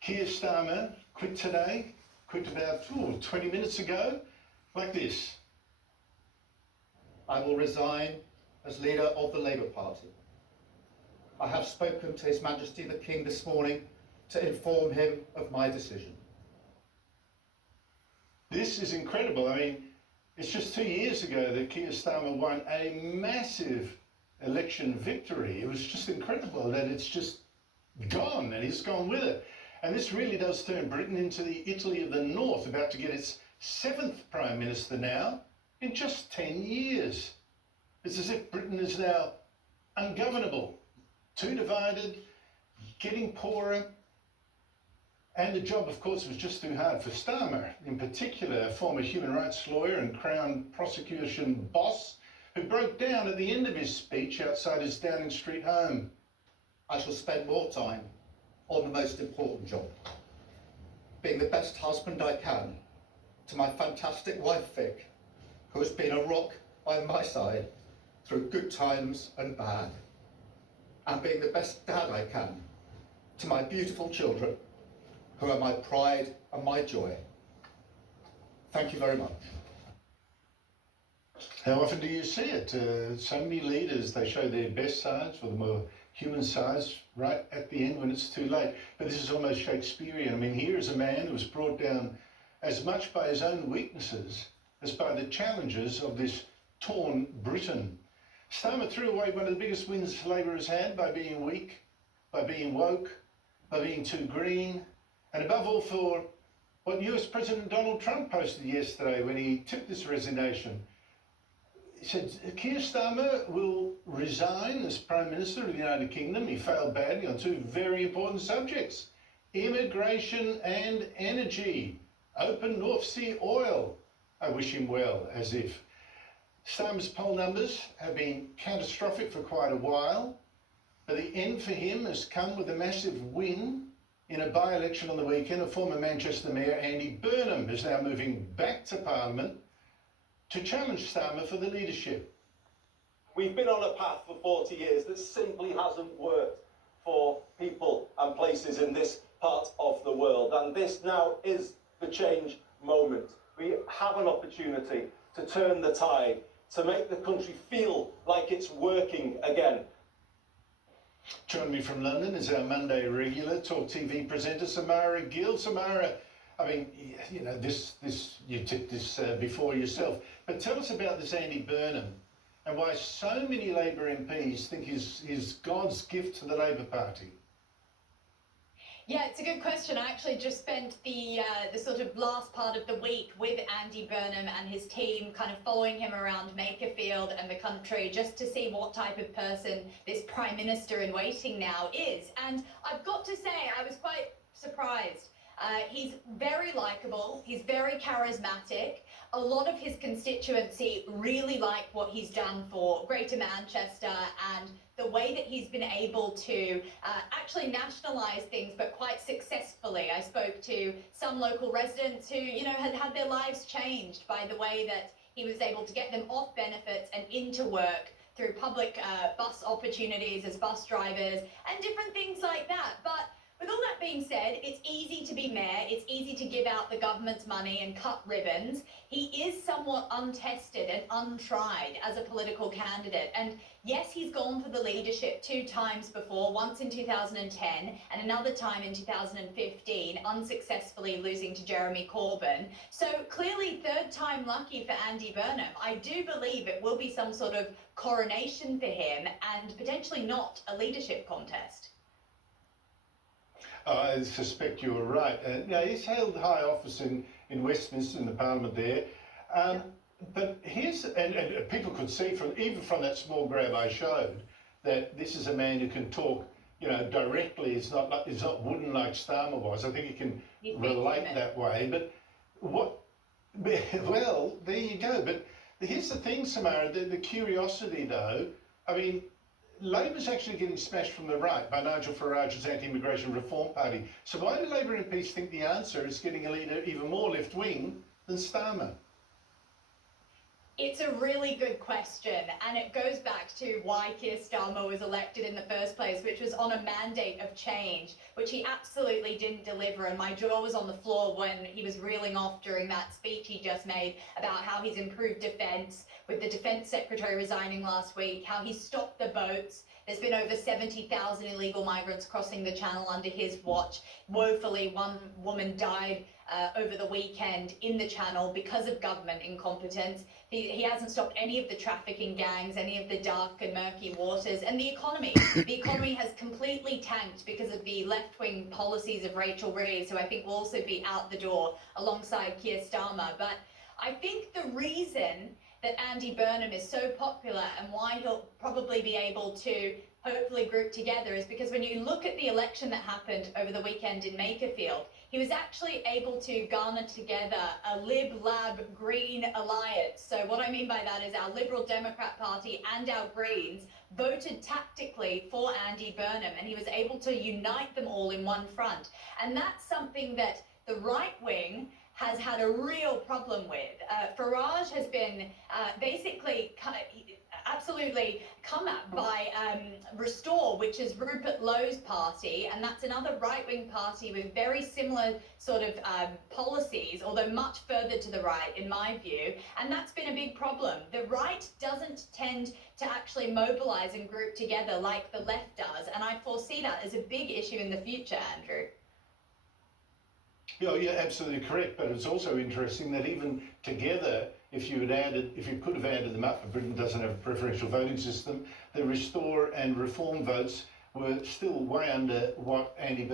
Keir Starmer quit today, quit about 20 minutes ago, like this. I will resign as leader of the Labour Party. I have spoken to His Majesty the King this morning to inform him of my decision. This is incredible. I mean, it's just 2 years ago that Keir Starmer won a massive election victory. It was just incredible that it's just gone, and he's gone with it. And this really does turn Britain into the Italy of the North, about to get its 7th Prime Minister now in just 10 years. It's as if Britain is now ungovernable, too divided, getting poorer. And the job, of course, was just too hard for Starmer, in particular, a former human rights lawyer and Crown prosecution boss, who broke down at the end of his speech outside his Downing Street home. I shall spend more time on the most important job, being the best husband I can to my fantastic wife Vic, who has been a rock by my side through good times and bad, and being the best dad I can to my beautiful children, who are my pride and my joy. Thank you very much. How often do you see it? So many leaders, they show their best sides, or the more human sides, right at the end when it's too late. But this is almost Shakespearean. I mean, here is a man who was brought down as much by his own weaknesses as by the challenges of this torn Britain. Starmer threw away one of the biggest wins Labour has had by being weak, by being woke, by being too green, and above all for what US President Donald Trump posted yesterday when he tipped this resignation. He said Keir Starmer will resign as Prime Minister of the United Kingdom. He failed badly on two very important subjects: immigration and energy. Open North Sea oil. I wish him well, as if. Starmer's poll numbers have been catastrophic for quite a while, but the end for him has come with a massive win in a by-election on the weekend. A former Manchester Mayor, Andy Burnham, is now moving back to Parliament to challenge Starmer for the leadership. We've been on a path for 40 years that simply hasn't worked for people and places in this part of the world, and this now is the change moment. We have an opportunity to turn the tide, to make the country feel like it's working again. Joining me from London is our Monday regular Talk TV presenter, Samara Gill. Samara, I mean, you know, you tipped this before yourself, but tell us about this Andy Burnham and why so many Labour MPs think he's God's gift to the Labour Party. Yeah, it's a good question. I actually just spent the sort of last part of the week with Andy Burnham and his team, kind of following him around Makerfield and the country, just to see what type of person this Prime Minister in waiting now is. And I've got to say, I was quite surprised. He's very likeable, he's very charismatic. A lot of his constituency really like what he's done for Greater Manchester and the way that he's been able to actually nationalise things, but quite successfully. I spoke to some local residents who, you know, had had their lives changed by the way that he was able to get them off benefits and into work through public bus opportunities as bus drivers and different things like that. But with all that being said, it's easy to be mayor, it's easy to give out the government's money and cut ribbons. He is somewhat untested and untried as a political candidate. And yes, he's gone for the leadership 2 times before, once in 2010 and another time in 2015, unsuccessfully losing to Jeremy Corbyn. So clearly 3rd time lucky for Andy Burnham. I do believe it will be some sort of coronation for him and potentially not a leadership contest. I suspect you're right. Yeah, he's held high office in Westminster, in the Parliament there. But here's, and people could see even from that small grab I showed, that this is a man who can talk, you know, directly. It's not wooden like Starmer was. I think he can relate that way. But well, there you go. But here's the thing, Samara, the curiosity though, I mean, Labour's actually getting smashed from the right by Nigel Farage's anti-immigration reform party. So why do Labour MPs think the answer is getting a leader even more left-wing than Starmer? It's a really good question, and it goes back to why Keir Starmer was elected in the first place, which was on a mandate of change, which he absolutely didn't deliver. And my jaw was on the floor when he was reeling off during that speech he just made about how he's improved defence, with the defence secretary resigning last week, how he stopped the boats. There's been over 70,000 illegal migrants crossing the channel under his watch. Woefully, one woman died over the weekend in the channel because of government incompetence. He hasn't stopped any of the trafficking gangs, any of the dark and murky waters, and the economy. The economy has completely tanked because of the left-wing policies of Rachel Reeves, who I think will also be out the door alongside Keir Starmer. But I think the reason that Andy Burnham is so popular and why he'll probably be able to hopefully group together is because when you look at the election that happened over the weekend in Makerfield, he was actually able to garner together a Lib Lab Green alliance. So what I mean by that is our Liberal Democrat Party and our Greens voted tactically for Andy Burnham, and he was able to unite them all in one front. And that's something that the right wing has had a real problem with. Farage has been basically absolutely come at by Restore, which is Rupert Lowe's party, and that's another right-wing party with very similar sort of policies, although much further to the right, in my view, and that's been a big problem. The right doesn't tend to actually mobilise and group together like the left does, and I foresee that as a big issue in the future, Andrew. Yeah, you're absolutely correct, but it's also interesting that even together, if you could have added them up, but Britain doesn't have a preferential voting system, the Restore and Reform votes were still way under what Andy